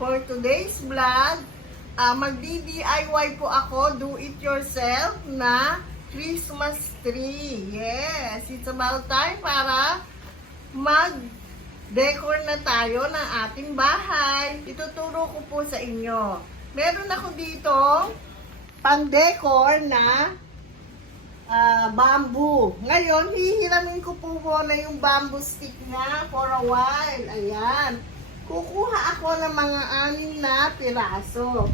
For today's vlog, magdi-DIY po ako, do it yourself na Christmas tree. Yes, it's about time para mag-decor na tayo ng ating bahay. Ituturo ko po sa inyo. Meron ako dito pang-decor na bamboo. Ngayon, hihiramin ko po muna yung bamboo stick na for a while. Ayan. Kukuha ako ng mga 6 na piraso.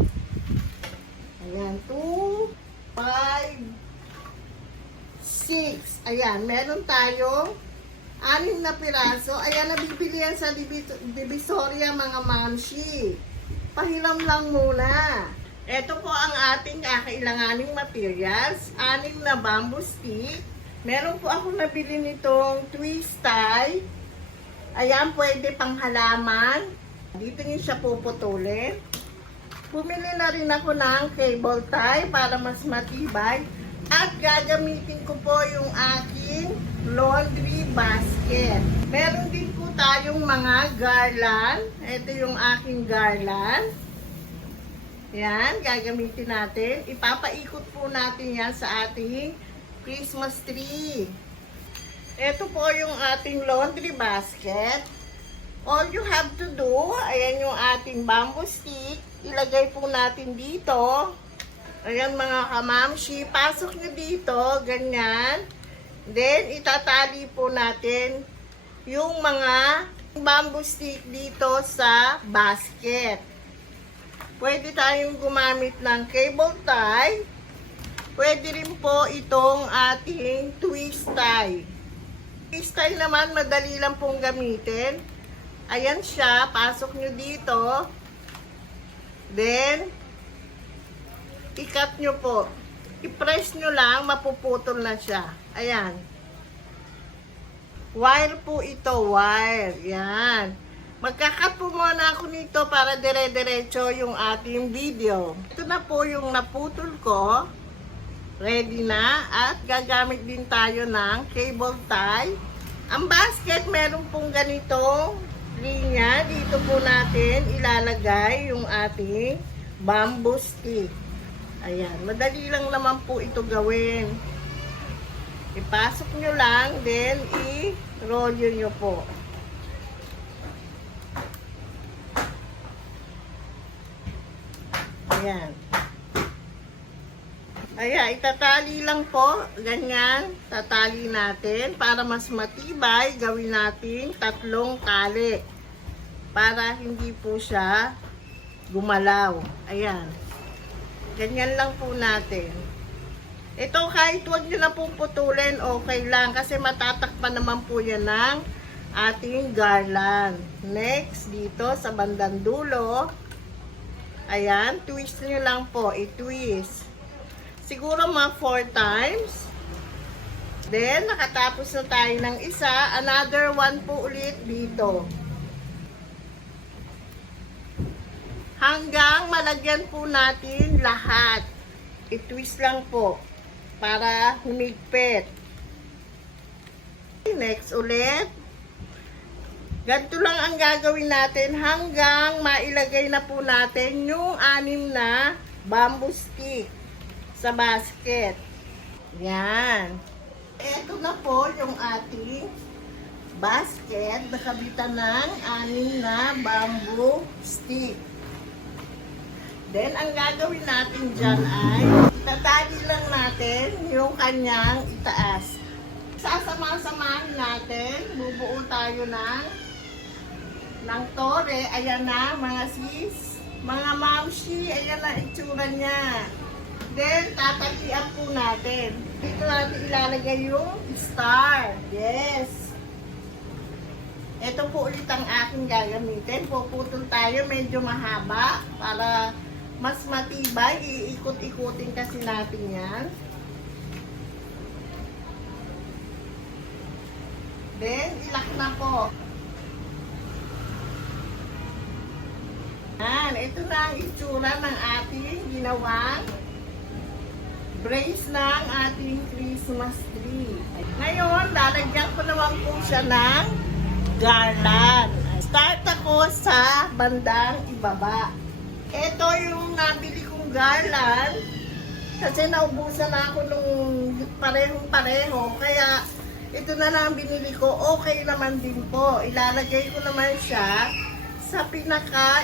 Ayan, 2, 5, 6. Ayan, meron tayong 6 na piraso. Ayan, nabibili yan sa Divisoria, mga mamshi. Pahiram lang muna. Ito po ang ating kakailanganing materials. 6 na bamboo stick. Meron po ako nabili nitong twist tie. Ayan, pwede pang halaman. Dito niyo siya puputulin. Bumili na rin ako ng cable tie para mas matibay. At gagamitin ko po yung aking laundry basket. Meron din po tayong mga garland. Ito yung aking garland. Yan, gagamitin natin. Ipapaikot po natin yan sa ating Christmas tree. Ito po yung ating laundry basket. All you have to do, ayan yung ating bamboo stick. Ilagay po natin dito. Ayan mga kamamshi, pasok nyo dito, ganyan. Then, itatali po natin yung mga bamboo stick dito sa basket. Pwede tayong gumamit ng cable tie. Pwede rin po itong ating twist tie. Twist tie naman, madali lang pong gamitin. Ayan siya, pasok nyo dito. Then, i-cut nyo po. I-press nyo lang, mapuputol na siya. Ayan. Wire po ito, wire. Yan. Magka-cut po muna ako nito para dire-diretso yung ating video. Ito na po yung naputol ko. Ready na. At gagamit din tayo ng cable tie. Ang basket, meron pong ganitong linya. Dito po natin ilalagay yung ating bamboo stick. Ayan. Madali lang naman po ito gawin. Ipasok nyo lang, then i-roll nyo po. Ayan. Ayan, itatali lang po. Ganyan, tatali natin. Para mas matibay, gawin natin 3 tali. Para hindi po siya gumalaw. Ayan. Ganyan lang po natin. Ito kahit huwag nyo na pong putulin, okay lang. Kasi matatakpan naman po yan ng ating garland. Next, dito sa bandang dulo. Ayan, twist nyo lang po. I-twist. Siguro mga 4 times. Then, nakatapos na tayo ng isa. Another one po ulit dito. Hanggang malagyan po natin lahat. I-twist lang po. Para humigpit. Next ulit. Ganito lang ang gagawin natin hanggang mailagay na po natin yung 6 na bamboo stick sa basket. Yan. Ito na po yung ating basket. Nakabitan ng 6 na bamboo stick. Then, ang gagawin natin dyan ay tatali lang natin yung kanyang itaas. Sasama-samahin natin. Bubuo tayo ng tore. Ayan na, mga sis. Mga mamshi, ayan na itsura niya. Then, tatalian po natin. Dito natin ilalagay yung star. Yes. Ito po ulit ang aking gagamitin. Puputol tayo, medyo mahaba. Para mas matibay. Iikot-ikutin kasi natin yan. Then, ilak na po. Yan. Ito na ang itsura ng ating ginawang brace ng ating Christmas tree. Ngayon, lalagyan ko naman po siya ng garland. Start ako sa bandang ibaba. Ito yung nabili kong garland. Kasi naubusan na ako nung parehong-pareho. Kaya ito na lang binili ko. Okay naman din po. Ilalagay ko naman siya sa pinaka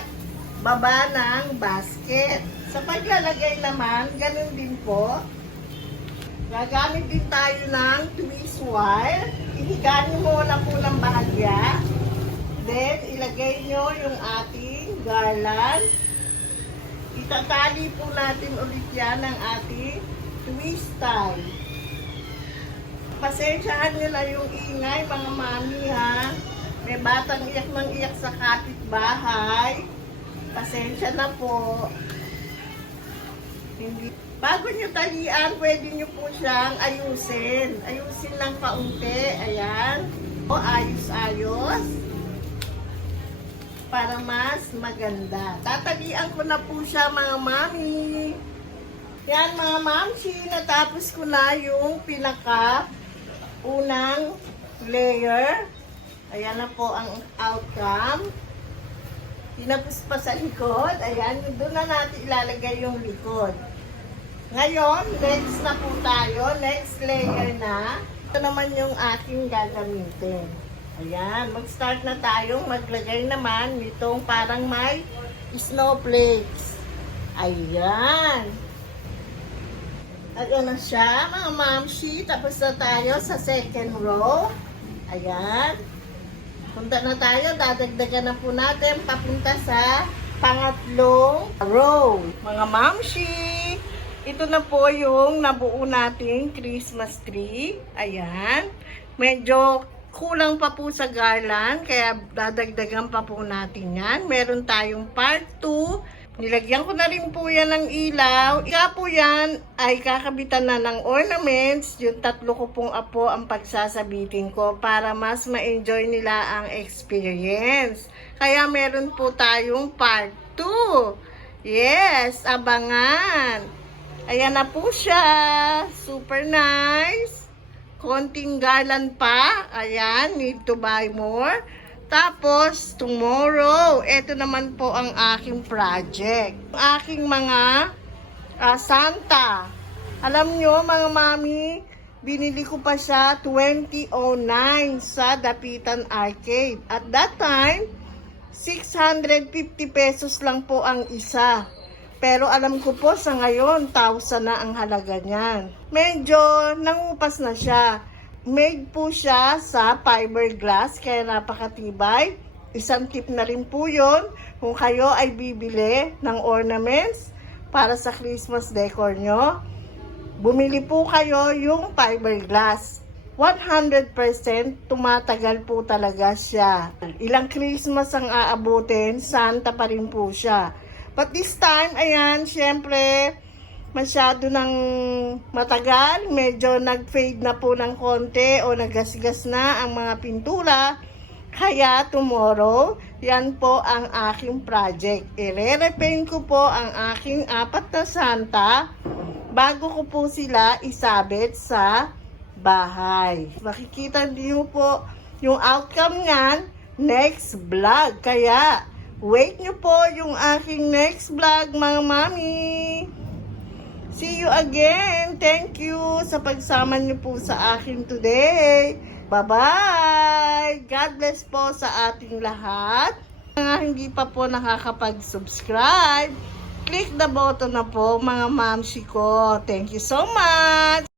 baba ng basket. Sa paglalagay naman, ganun din po. Gagamit din tayo ng twist wire. Ihiganin mo na po ng bahagya. Then, ilagay nyo yung ating garland. Itatali po natin ulit yan ng ating twist tie. Pasensyahan nyo na yung ingay, mga mami, ha. May batang iyak ng iyak sa kapitbahay. Pasensya na po. Hindi. Bago nyo talian, pwede nyo po siyang ayusin. Ayusin lang paunti. Ayan. O, ayos-ayos. Para mas maganda. Tatalian ko na po siya, mga mami. Yan, mga mamsi. Natapos ko na yung pinaka unang layer. Ayan na po ang outcome. Tinapos pa sa likod. Ayan, doon na natin ilalagay yung likod. Ngayon, next na po tayo. Next layer na. Ito naman yung aking gagamitin. Ayan, mag-start na tayong maglagay naman nitong parang may snowflakes. Ayan. Ayan na siya, mga mamshi. Tapos na tayo sa second row. Ayan. Punta na tayo, dadagdagan na po natin papunta sa pangatlong row. Mga mamshi, ito na po yung nabuo nating Christmas tree. Ayan. Medyo kulang pa po sa garland, kaya dadagdagan pa po natin yan. Meron tayong part 2. Nilagyan ko na rin po yan ng ilaw. Ika po yan ay kakabitan na ng ornaments. Yung 3 ko pong apo ang pagsasabitin ko para mas ma-enjoy nila ang experience. Kaya meron po tayong part 2. Yes, abangan. Ayan na po siya. Super nice. Konting garland pa. Ayan, need to buy more. Tapos, tomorrow, ito naman po ang aking project. Aking mga Santa. Alam nyo, mga mami, binili ko pa siya 2009 sa Dapitan Arcade. At that time, 650 pesos lang po ang isa. Pero alam ko po sa ngayon, 1,000 na ang halaga niyan. Medyo nangupas na siya. Made po siya sa fiberglass, kaya napakatibay. Isang tip na rin po yun kung kayo ay bibili ng ornaments para sa Christmas decor nyo. Bumili po kayo yung fiberglass. 100% tumatagal po talaga siya. Ilang Christmas ang aabutin, Santa pa rin po siya. But this time, ayan, syempre, masyado ng matagal. Medyo nag-fade na po ng konti o nagasgas na ang mga pintura. Kaya tomorrow, yan po ang aking project. I-repaint ko po ang aking 4 na Santa bago ko po sila isabit sa bahay. Makikita niyo po yung outcome niyan next vlog. Kaya, wait nyo po yung aking next vlog, mga mami. See you again. Thank you sa pagsama nyo po sa akin today. Bye-bye. God bless po sa ating lahat. Mga hindi pa po nakakapag-subscribe, click the button na po, mga mamsi ko. Thank you so much.